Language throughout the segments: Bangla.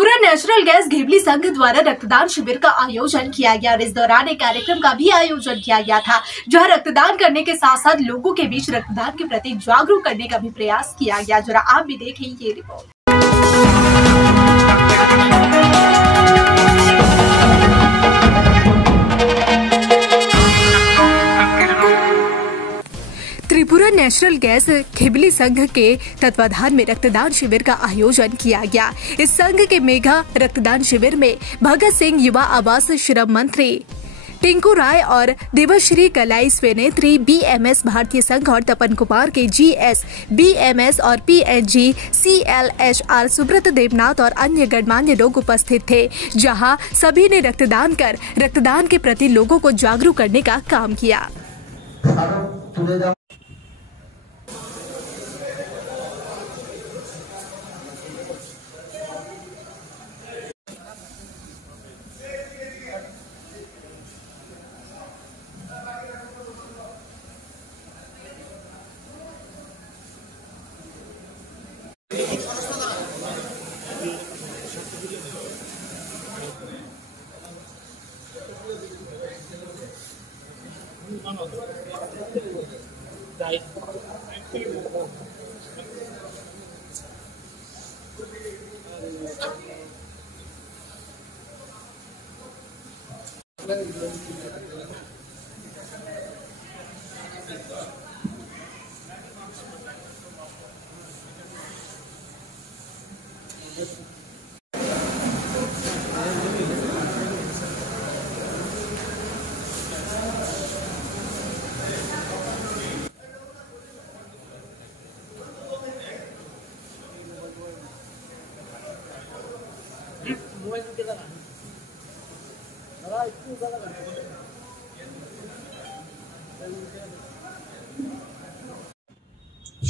त्रिपुरा नेचुरल गैस घेवली संघ द्वारा रक्तदान शिविर का आयोजन किया गया और इस दौरान एक कार्यक्रम का भी आयोजन किया गया था, जहां रक्तदान करने के साथ साथ लोगों के बीच रक्तदान के प्रति जागरूक करने का भी प्रयास किया गया। जरा आप भी देखें ये रिपोर्ट। त्रिपुरा नेचुरल गैस घेवली संघ के तत्वाधान में रक्तदान शिविर का आयोजन किया गया। इस संघ के मेगा रक्तदान शिविर में भगत सिंह युवा आवास श्रम मंत्री टिंकू राय और देवश्री कलाई स्वेनेत्री बीएमएस भारतीय संघ और तपन कुमार के जीएस बीएमएस और पीएनजी सीएलएचआर सुब्रत देवनाथ और अन्य गणमान्य लोग उपस्थित थे, जहां सभी ने रक्तदान कर रक्तदान के प्रति लोगों को जागरूक करने का काम किया।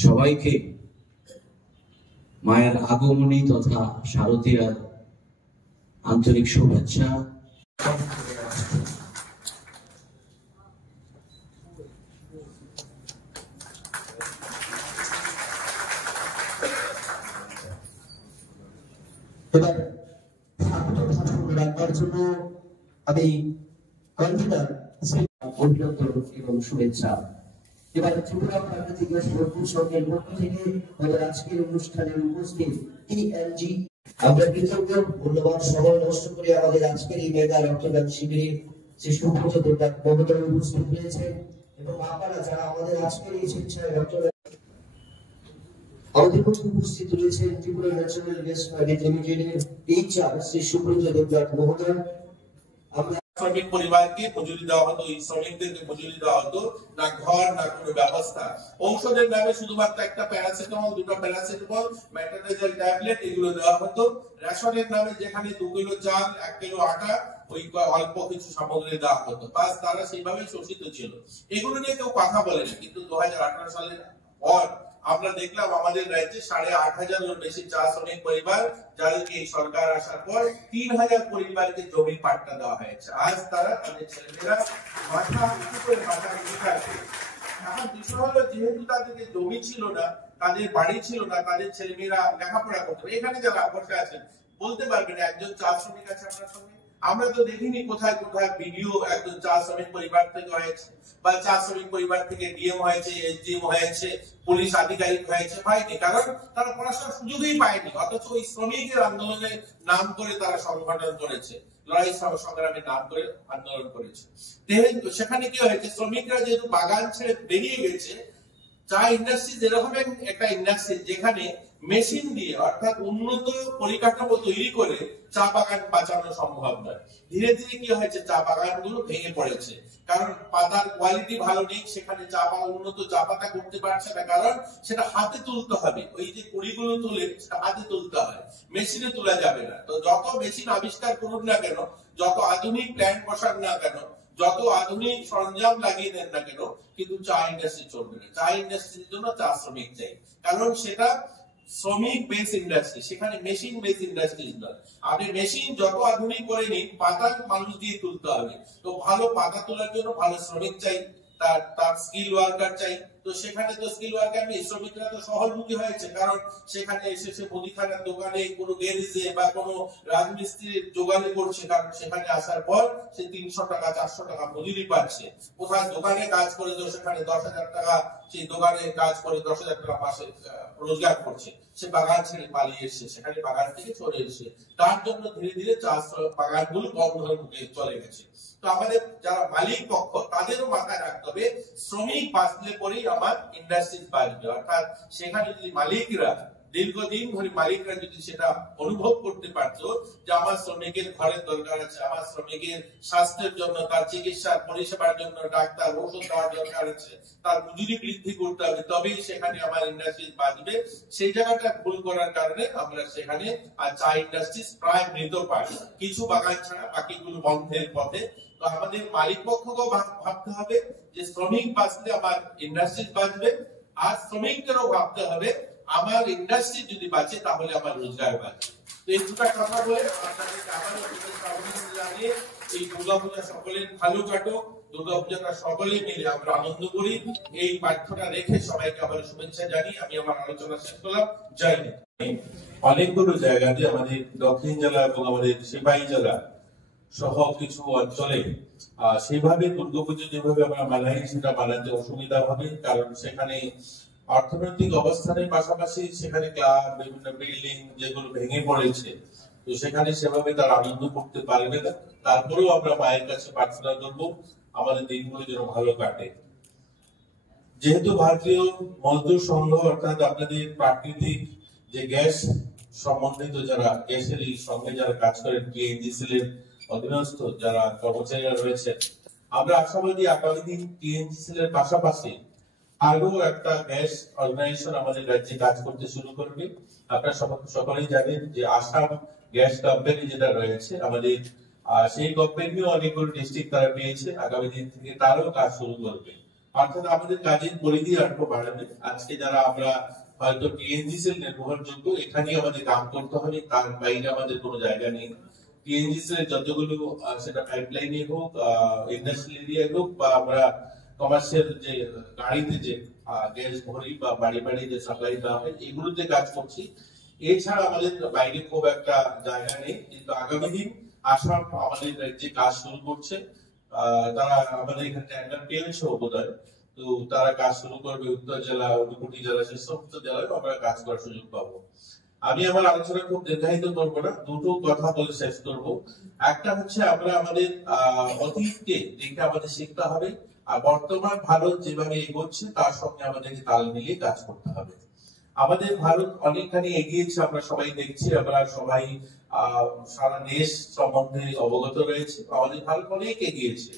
সবাইকে মায়ের আগমনী তথা শারদীয়ার আন্তরিক শুভেচ্ছা। এবার রাখবার জন্য আমি কনভিনার অভিনন্দন এবং শুভেচ্ছা। এবার ত্রিপুরা প্রাকৃতিক গ্যাস ভর্তুর সঙ্গের পক্ষ থেকে আমাদের আজকের অনুষ্ঠানে উপস্থিত টিএনজি আমরা কৃতজ্ঞ, মূল্যবান সময় নষ্ট করে আমাদের আজকের এই মেগা রক্তদান শিবিরে যে সুব্রত দেবনাথ মহোদয় উপস্থিত হয়েছে এবং আপনারা যারা আমাদের আজকের এই স্বেচ্ছায় রক্তদান আমাদের মধ্যে উপস্থিত রয়েছে ত্রিপুরা ন্যাচারাল গ্যাস প্রাইভেট লিমিটেডের এইচআর শ্রী সুব্রত দেবনাথ মহোদয়। আমরা শ্রমিক পরিবারকে মজুরি দেওয়া হতো, এই শ্রমিকদেরকে মজুরি দেওয়া হতো, না ঘর না কোনো ব্যবস্থা। ঔষধের নামে শুধুমাত্র একটা প্যারাসিটামল, দুটো প্যারাসিটামল, মেট্রোনেজাল ট্যাবলেট এগুলো দেওয়া হতো। রেশনের নামে যেখানে 2 কিলো চাল, 1 কিলো আটা, ওই অল্প কিছু সামগ্রী দেওয়া হতো, বাস তারা সেইভাবেই শোষিত ছিল। এগুলো নিয়ে কেউ কথা বলেনি। কিন্তু 2018 সালের পর আমরা দেখলাম আমাদের রাজ্যে 8,500 বেশি চা শ্রমিক পরিবার, যাদেরকে এই সরকার আসার পর 3,000 পরিবারকে জমি পাট্টা দেওয়া হয়েছে। আজ তারা তাদের ছেলেমেয়েরা মাথা উঁচু করে মাথা উঁচু থাকে। এখন বিষয় হলো, যেহেতু তাদেরকে জমি ছিল না, তাদের বাড়ি ছিল না, তাদের ছেলেমেয়েরা লেখাপড়া করতে হবে। এখানে যারা বসে আছেন বলতে পারবেন একজন চা শ্রমিক আছে আপনার সঙ্গে? আমরা তো দেখিনি কোথায় কোথায় ভিডিও একজন চা শ্রমিক পরিবার থেকে হয়েছে, বা চা শ্রমিক পরিবার থেকে ডিএম হয়েছে, এসডিএম হয়েছে, পুলিশ আধিকারিক হয়েছে, হয়নি। কারণ তারা পড়াশোনার সুযোগই পায়নি। অথচ ওই শ্রমিকের আন্দোলনের নাম করে তারা সংগঠন করেছে, লড়াই সংগ্রামের নাম করে আন্দোলন করেছে। সেখানে কি হয়েছে, শ্রমিকরা যেহেতু বাগান ছেড়ে বেরিয়ে গেছে, চা ইন্ডাস্ট্রি এরকম একটা ইন্ডাস্ট্রি যেখানে মেশিন দিয়ে অর্থাৎ উন্নত পরিকাঠামো তৈরি করে চা বাগান বাঁচানো সম্ভব নয়। ধীরে ধীরে কি হয়েছে, চা বাগানগুলো ভেঙে পড়েছে, কারণ পাতার কোয়ালিটি ভালো নেই। সেখানে চা বাগান উন্নত চা পাতা করতে পারছে না, কারণ সেটা হাতে তুলতে হবে। ওই যে কুড়িগুলো তুলে সেটা হাতে তুলতে হয়, মেশিনে তোলা যাবে না। তো যত মেশিন আবিষ্কার করুন না কেন, যত আধুনিক প্ল্যান্ট বসান না কেন, যত আধুনিক সরঞ্জাম লাগিয়ে দেন না কেন, কিন্তু চা ইন্ডাস্ট্রি চলবে না। চা ইন্ডাস্ট্রির জন্য চা শ্রমিক চাই, কারণ সেটা শ্রমিক বেস ইন্ডাস্ট্রি, সেখানে মেশিন বেস ইন্ডাস্ট্রি নয়। আপনি মেশিন যত আধুনিক করে নিন, পাতা মানুষ দিয়ে তুলতে হবে। তো ভালো পাতা তোলার জন্য ভালো শ্রমিক চাই, তার স্কিল ওয়ার্কার চাই। তো সেখানে তো স্কিল ওয়ার্কার নেই, শ্রমিকরা তো শহরমুখী হয়েছে, কারণ সেখানে এসে মুদিখানার দোকানে, কোনো গ্যারেজে বা কোনো রাজমিস্ত্রির জোগাড় করছে, কারণ সেখানে আসার পর সে 300 টাকা 400 টাকা মজুরি পাচ্ছে। কোথায় দোকানে কাজ করে তো সেখানে 10,000 টাকা, সেই দোকানে কাজ করে 10,000 টাকা মাসে রোজগার করছে, সে বাগান ছেড়ে পালিয়ে এসে সেখানে বাগান থেকে চলে এসে তার জন্য ধীরে ধীরে চাষ বাগানগুলো বন্ধের মুখে চলে গেছে। তো আমাদের যারা মালিক পক্ষ তাদেরও মাথায় রাখতে হবে, শ্রমিক বাঁচলে পরেই আমার ইন্ডাস্ট্রি বাঁচবে। অর্থাৎ সেখানে যদি মালিকরা দীর্ঘদিন ধরে মালিকরা যদি সেটা অনুভব করতে পারতো যে আমার শ্রমিকের ঘরের দরকার আছে, আমার শ্রমিকের স্বাস্থ্যের জন্য, তার চিকিৎসার পরিষেবার জন্য, ডাক্তার ওষুধ দেওয়ার দরকার আছে, তার মজুরি বৃদ্ধি করতে হবে, তবেই সেখানে আমার ইন্ডাস্ট্রি বাঁচবে। সেই জায়গাটা ভুল করার কারণে আমরা সেখানে চা ইন্ডাস্ট্রি প্রায় মৃত পাই, কিছু বাগান ছাড়া বাকিগুলো বন্ধের পথে। তো আমাদের মালিক পক্ষকেও ভাবতে হবে যে শ্রমিক বাঁচলে আমার ইন্ডাস্ট্রি বাঁচবে, আর শ্রমিকদেরও ভাবতে হবে আমার ইন্ডাস্ট্রি যদি বাঁচে তাহলে আমার রোজগার বাঁচবে। তো এই দুটো কথা বলে আপনাদেরকে আবারও জানিয়ে এই দুর্গাপূজা সকলের ভালো কাটুক, দুর্গাপূজাটা সকলে মিলে আমরা আনন্দ করি, এই পাঠ্যটা রেখে সবাইকে আবার শুভেচ্ছা জানিয়ে আমি আমার আলোচনা শেষ করলাম। জয় হিন্দ। অনেকগুলো জায়গাতে আমাদের দক্ষিণ জেলা এবং আমাদের সিপাহী জেলা সহ কিছু অঞ্চলে সেভাবে দুর্গাপুজো যেভাবে আমরা মানাই সেটা মানাতে অসুবিধা হবে, কারণ সেখানে অর্থনৈতিক অবস্থানের পাশাপাশি সেখানে ক্লাব, বিভিন্ন বিল্ডিং যেগুলো ভেঙে পড়েছে, তো সেখানে সেভাবে তার আনন্দ করতে পারবে না। তারপরেও আমরা মায়ের কাছে প্রার্থনা করবো আমাদের দিনগুলো যেন ভালো কাটে। যেহেতু ভারতীয় মজদুর সংঘ অর্থাৎ আপনাদের প্রাকৃতিক যে গ্যাস সম্বন্ধিত যারা গ্যাসের এই সঙ্গে যারা কাজ করেন, টিএনজিসিএল এর অধীনস্থ যারা কর্মচারীরা রয়েছে, আমরা আশাবাদী আগামী দিন টিএনজিসিএল এর পাশাপাশি আরো একটা গ্যাস অর্গানাইজেশন আমাদের রাজ্যে কাজ করতে শুরু করবে। আপনারা সকলেই জানেন যে আসাম গ্যাস কোম্পানি যেটা রয়েছে আমাদের, সেই কোম্পানিও অনেকগুলো ডিস্ট্রিক্ট তারা পেয়েছে, আগামী দিন থেকে তারও কাজ শুরু করবে। অর্থাৎ আমাদের কাজের পরিধি আরো বাড়াবে। আজকে যারা আমরা হয়তো টিএনজিসিএল নির্ভরযোগ্য, এখানেই আমাদের কাম করতে হবে, তার বাইরে আমাদের কোনো জায়গা নেই। টিএনজিসিএল যতগুলো সেটা পাইপলাইনে হোক, ইন্ডাস্ট্রিয়াল এরিয়ায় হোক, বা আমরা কমার্শিয়াল যে গাড়িতে যে গ্যাস ভরি বা বাড়ি বাড়ি যে সাপ্লাই দেওয়া হয়, এগুলোতে কাজ করছি। এছাড়া আমাদের বাইরে খুব একটা জায়গা নেই। কিন্তু আগামী দিন আসাম আমাদের রাজ্যে কাজ শুরু করছে, তারা আমাদের এখানে ট্যান্ডার পেয়েছে বোধহয়, তো তারা কাজ শুরু করবে। উত্তর জেলা, ঊনকোটি জেলা, সে সমস্ত জেলায় আমরা কাজ করার সুযোগ পাবো। আমি আমার আলোচনা খুব দীর্ঘায়িত করবো না, দুটো কথা বলে শেষ করবো। একটা হচ্ছে আমরা আমাদের অতীতকে দেখে আমাদের শিখতে হবে, আর বর্তমান ভারত যেভাবে এগোচ্ছে তার সঙ্গে আমাদেরকে তাল মিলিয়ে কাজ করতে হবে। আমাদের ভারত অনেকখানি এগিয়েছে, আমরা সবাই দেখছি, আমরা সবাই সারা দেশ সম্বন্ধে অবগত রয়েছে। আমাদের ভারত অনেক এগিয়েছে।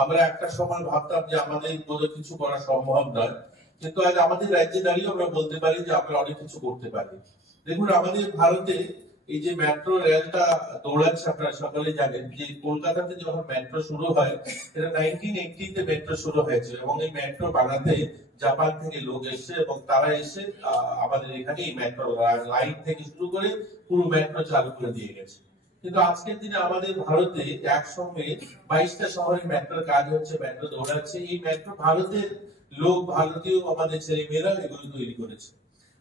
আমরা একটা সময় ভাবতাম যে আমাদের বোধহয় কিছু করা সম্ভব নয়, কিন্তু আজ আমাদের রাজ্যে দাঁড়িয়ে আমরা বলতে পারি যে আমরা অনেক কিছু করতে পারি। দেখুন, আমাদের ভারতে এই যে মেট্রো রেলটা দৌড়াচ্ছে, আপনারা সকলে জানেন যে কলকাতাতে যখন মেট্রো শুরু হয়, এটা 1980-তে মেট্রো শুরু হয়েছে, এবং এই মেট্রো বানাতে জাপান থেকে লোক এসে এবং তারা এসে আমাদের এখানে এই মেট্রো লাইন থেকে শুরু করে পুরো মেট্রো চালু করে দিয়ে গেছে। কিন্তু আজকের দিনে আমাদের ভারতে একসঙ্গে 22টা শহরে মেট্রোর কাজ হচ্ছে, মেট্রো দৌড়াচ্ছে। এই মেট্রো ভারতের লোক, ভারতীয় আমাদের ছেলে মেয়েরা এগুলো তৈরি করেছে।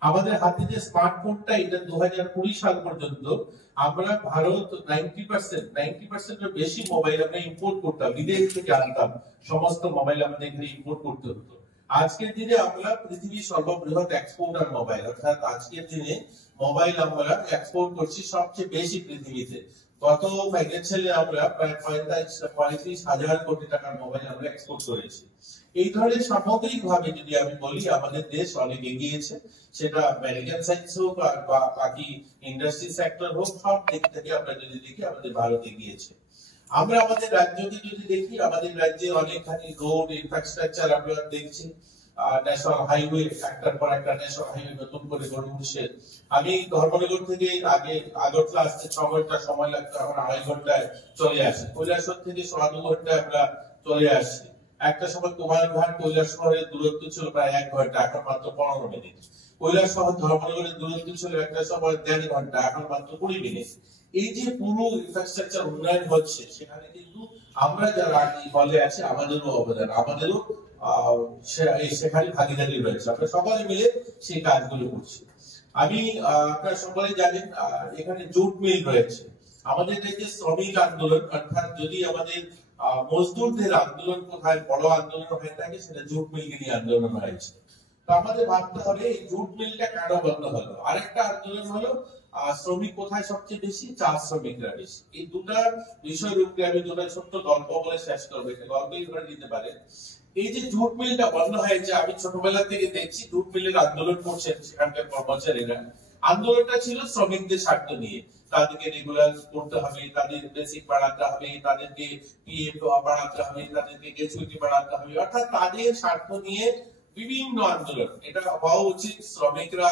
আমাদের হাতে যে স্মার্টফোনটা, এটা 2020 সাল পর্যন্ত আমরা ভারত 90% বেশি মোবাইল আমরা ইম্পোর্ট করতাম, বিদেশ থেকে আনতাম, সমস্ত মোবাইল আমাদের এখানে ইম্পোর্ট করতে হতো। আজকের দিনে আমরা পৃথিবীর সর্ববৃহৎ এক্সপোর্টার মোবাইল, অর্থাৎ আজকের দিনে মোবাইল আমরা এক্সপোর্ট করছি সবচেয়ে বেশি পৃথিবীতে। গত ফাইন্যান্সিয়ালে আমরা প্রায় 35,000 কোটি টাকার মোবাইল আমরা এক্সপোর্ট করেছি। এই ধরনের সামগ্রিক ভাবে যদি আমি বলি, আমাদের দেশ অনেক এগিয়েছে, সেটা মেডিকেল সায়েন্স হোক আর বাকি ইন্ডাস্ট্রি সেক্টর হোক, সব দিক থেকে আমরা যদি দেখি আমাদের ভারত এগিয়েছে। আমরা আমাদের রাজ্যকে যদি দেখি, আমাদের রাজ্যে অনেকখানি রোড ইনফ্রাস্ট্রাকচার আমরা দেখছি, ন্যাশনাল হাইওয়ে একটার পর একটা ন্যাশনাল হাইওয়ে নতুন করে গড়ে উঠছে। আমি ধর্মনগর থেকে আগে আগরতলা আসতে 6 ঘন্টা সময় লাগতো, এখন 2.5 ঘন্টায় চলে আসি। কৈলাসহর থেকে 2.25 ঘন্টায় আমরা চলে আসছি। একটা সময় কুমারঘাট কৈলাসহরের দূরত্ব ছিল প্রায় 1 ঘন্টা, এখন মাত্র 15 মিনিট। কৈলাসহর ধর্মনগরের দূরত্ব ছিল একটা সময় 1.5 ঘন্টা, এখন মাত্র 20 মিনিট। এই যে পুরো ইনফ্রাস্ট্রাকচার উন্নয়ন হচ্ছে, সেখানে কিন্তু আমরা যারা ফলে আছে আমাদেরও অবদান, আমাদেরও সেখানে ভাগিদারি রয়েছে, আমরা সকলে মিলে সেই কাজগুলো করছি। আমি আপনারা সকলে জানেন এখানে জুট মিল রয়েছে। আমাদের এই যে শ্রমিক আন্দোলন, অর্থাৎ যদি আমাদের মজদুরদের আন্দোলন কোথায় বড় আন্দোলন হয়ে থাকে, সেটা জুট মিল নিয়ে আন্দোলন হয়েছে। তো আমাদের ভাবতে হবে এই জুট মিলটা কেন বন্ধ হলো। আরেকটা আন্দোলন হলো শ্রমিক কোথায় সবচেয়ে বেশি, চা শ্রমিকরা বেশি। এই দুটা বিষয়ের উপরে আমি দুটা ছোট্ট গল্প বলে শেষ করবো, এটা গল্পই করে নিতে পারেন। এই যে জুট মিলটা বন্ধ হয়েছে, আমি ছোটবেলা থেকে দেখছি জুট মিলের আন্দোলন করছেন সেখানকার কর্মচারীরা। আন্দোলনটা ছিল শ্রমিকদের স্বার্থ নিয়ে, তাদেরকে রেগুলার করতে হবে, তাদের বেসিক বাড়াতে হবে, তাদেরকে পিএফ বাড়াতে হবে, তাদেরকে গ্র্যাচুইটি বাড়াতে হবে, অর্থাৎ তাদের স্বার্থ নিয়ে বিভিন্ন আন্দোলন। এটা হওয়া উচিত, শ্রমিকরা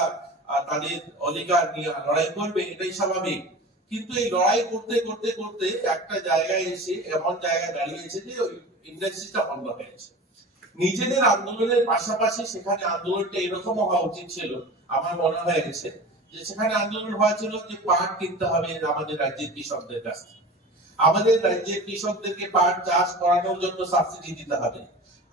তাদের অধিকার নিয়ে লড়াই করবে, এটাই স্বাভাবিক। কিন্তু এই লড়াই করতে করতে করতে একটা জায়গায় এসে এমন জায়গায় দাঁড়িয়েছে যে ওই ইন্ডাস্ট্রিটা বন্ধ হয়েছে। নিজেদের আন্দোলনের পাশাপাশি সেখানে আন্দোলনটা এরকম হওয়া উচিত ছিল, আমার মনে হয়েছে যে সেখানে আন্দোলন হয়েছিল যে পাট কিনতে হবে আমাদের রাজ্যের কৃষকদের কাছ থেকে, আমাদের রাজ্যের কৃষকদেরকে পাট চাষ করানোর জন্য সাবসিডি দিতে হবে,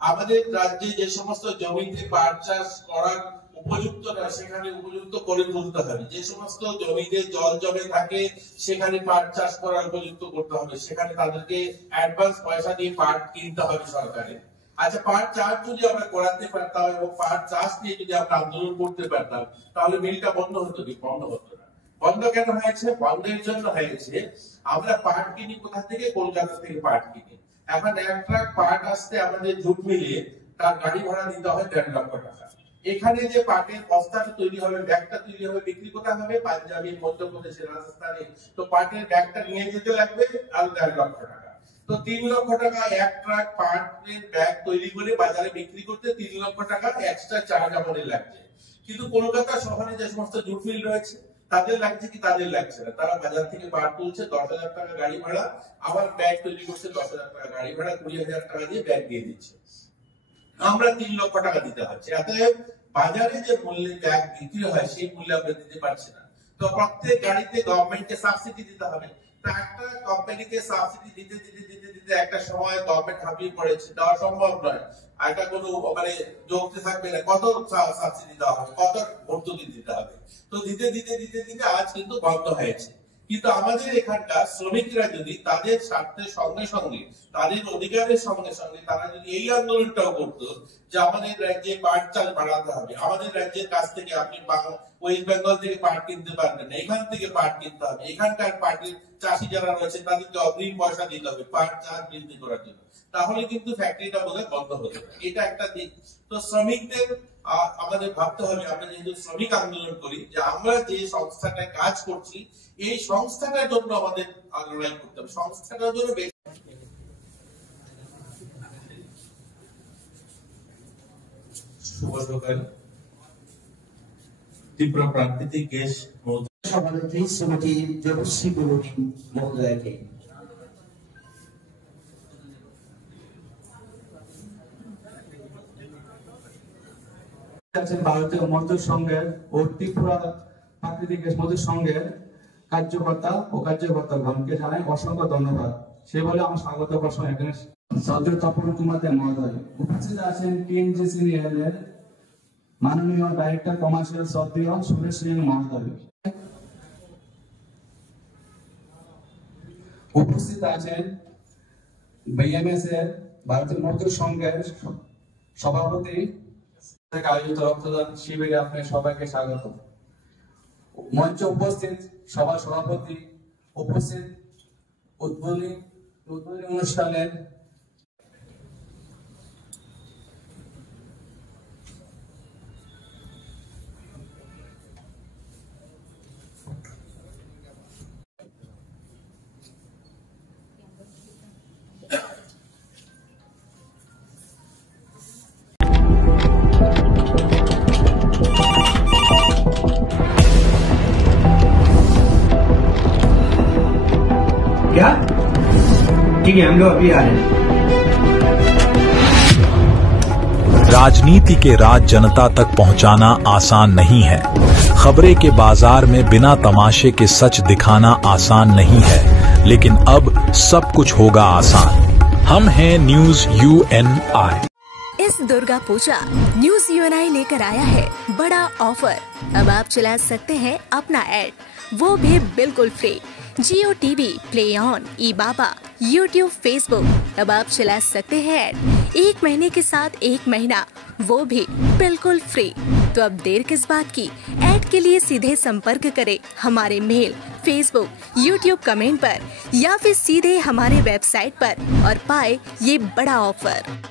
আমাদের রাজ্যে যে সমস্ত জমিতে পাট চাষ করার উপযুক্ত না সেখানে উপযুক্ত করে তুলতে হবে, যে সমস্ত জমিতে জল জমে থাকে সেখানে পাট চাষ করার উপযুক্ত করতে হবে, সেখানে তাদেরকে অ্যাডভান্স পয়সা দিয়ে পাট কিনতে হবে সরকারের। আচ্ছা, পাট চাষ যদি আমরা করাতে পারতাম এবং পাট চাষ নিয়ে যদি আমরা আন্দোলন করতে পারতাম, তাহলে মিলটা বন্ধ হতো কি? বন্ধ হতো না। বন্ধ কেন হয়েছে? বন্ধের জন্য হয়েছে আমরা পাট কিনি কোথা থেকে? কলকাতা থেকে পাট কিনি। এখন এক ট্রাক পাট আসতে আমাদের জুট মিলে তার গাড়ি ভাড়া দিতে হয় 1.5 লক্ষ টাকা। এখানে যে পাটের বস্তাটা তৈরি হবে, ব্যাগটা তৈরি হবে, বিক্রি কোথায় হবে? পাঞ্জাবি, মধ্যপ্রদেশে, রাজস্থানে। তো পাটের ব্যাগটা নিয়ে যেতে লাগবে আর 1.5 লক্ষ টাকা। তো 3 লক্ষ টাকা এক ট্রাক পাটের ব্যাগ তৈরি করে বাজারে বিক্রি করতে 3 লক্ষ টাকা এক্সট্রা চার্জ আমাদের লাগছে। কিন্তু কলকাতা শহরে যে সমস্ত জুট মিল রয়েছে তাদের লাগছে কি? তাদের লাগছে না। তারা বাজার থেকে পাট তুলছে, 10,000 টাকা গাড়ি ভাড়া, আবার ব্যাগ তৈরি করছে 10,000 টাকা গাড়ি ভাড়া, 20,000 টাকা দিয়ে ব্যাগ দিয়ে দিচ্ছে। আমরা 3 লক্ষ টাকা দিতে হচ্ছে। অতএব বাজারে যে মূল্যে ব্যাগ বিক্রি হয় সেই মূল্যে আমরা দিতে পারছি না। তো প্রত্যেক গাড়িতে গভর্নমেন্টকে সাবসিডি দিতে হবে। তো একটা কোম্পানিকে সাবসিডি দিতে দিতে দিতে দিতে একটা সময় গভর্নমেন্ট হাঁপিয়ে পড়েছে, দেওয়া সম্ভব নয়। একটা কোনো যোগতে থাকবে না, কত সাবসিডি দেওয়া হবে, কত ভর্তুকি দিতে হবে। তো দিতে দিতে দিতে দিতে আজ কিন্তু বন্ধ হয়েছে। কিন্তু আমাদের এখানকার শ্রমিকরা যদি তাদের স্বার্থের সঙ্গে সঙ্গে, তাদের অধিকারের সঙ্গে সঙ্গে তারা যদি এই আন্দোলনটাও করতো যে আমাদের রাজ্যে পাট চাল বাড়াতে হবে, আমাদের রাজ্যের কাছ থেকে আপনি ওয়েস্ট বেঙ্গল থেকে পাট কিনতে পারবেন না, এখান থেকে পাট কিনতে হবে, এখানকার পাটের চাষি যারা রয়েছে তাদেরকে অগ্রিম পয়সা দিতে হবে পাট চাষ বৃদ্ধি করার জন্য, তাহলে কিন্তু ফ্যাক্টরিটা বোধহয় বন্ধ হতো। এটা একটা দিক। তো শ্রমিকদের আমাদের ভাবতে হবে, আমরা যেহেতু শ্রমিক আন্দোলন করি, যে আমরা যে সংস্থাটায় কাজ করছি এই সংস্থাটার জন্য আমাদের লড়াই করতে হবে, সংস্থাটার জন্য। শুভ সকাল। তীব্র প্রাকৃতিক গ্যাস সভানেত্রী শ্রীমতী দেবশ্রী বরুণী মহোদয়াকে ভারতীয় মজদুর সংঘের ও ত্রিপুরা প্রাকৃতিক গ্যাস মজদুর সংঘের কার্যকর্তা ও কার্যকর্তাগণকে জানাই অসংখ্য ধন্যবাদ। সে বলে আমার স্বাগত ভাষণ এখানে শ্রদ্ধেয় তপন কুমার দে মহোদয়। উপস্থিত আছেন টিএনজিসিএল এর মাননীয় ডাইরেক্টর কমার্শিয়াল শ্রদ্ধেয় সুরেশ সিং মহোদয়। উপস্থিত আছেন বিএমএস এর ভারতীয় মজদুর সংঘের সভাপতি আয়োজিত রক্তদান শিবিরে আপনার সবাইকে স্বাগত। মঞ্চে উপস্থিত সভা সভাপতি, উপস্থিত উদ্বোধনী অনুষ্ঠানের क्या ठीक है, हम लोग अभी आ रहे हैं। राजनीति के राज जनता तक पहुंचाना आसान नहीं है। खबरें के बाजार में बिना तमाशे के सच दिखाना आसान नहीं है, लेकिन अब सब कुछ होगा आसान। हम हैं न्यूज़ UNI। इस इस दुर्गा पूजा न्यूज यूएनआई लेकर आया है बड़ा ऑफर। अब आप चला सकते हैं अपना ऐड, वो भी बिल्कुल free. Jio TV, play on, E Baba, YouTube, Facebook, अब आप चला सकते हैं ऐड 1 महीने के साथ 1 महीना, वो भी बिल्कुल फ्री। तो अब देर किस बात की, ऐड के लिए सीधे संपर्क करें हमारे मेल, फेसबुक, यूट्यूब कमेंट पर या फिर सीधे हमारे वेबसाइट पर और पाए ये बड़ा ऑफर।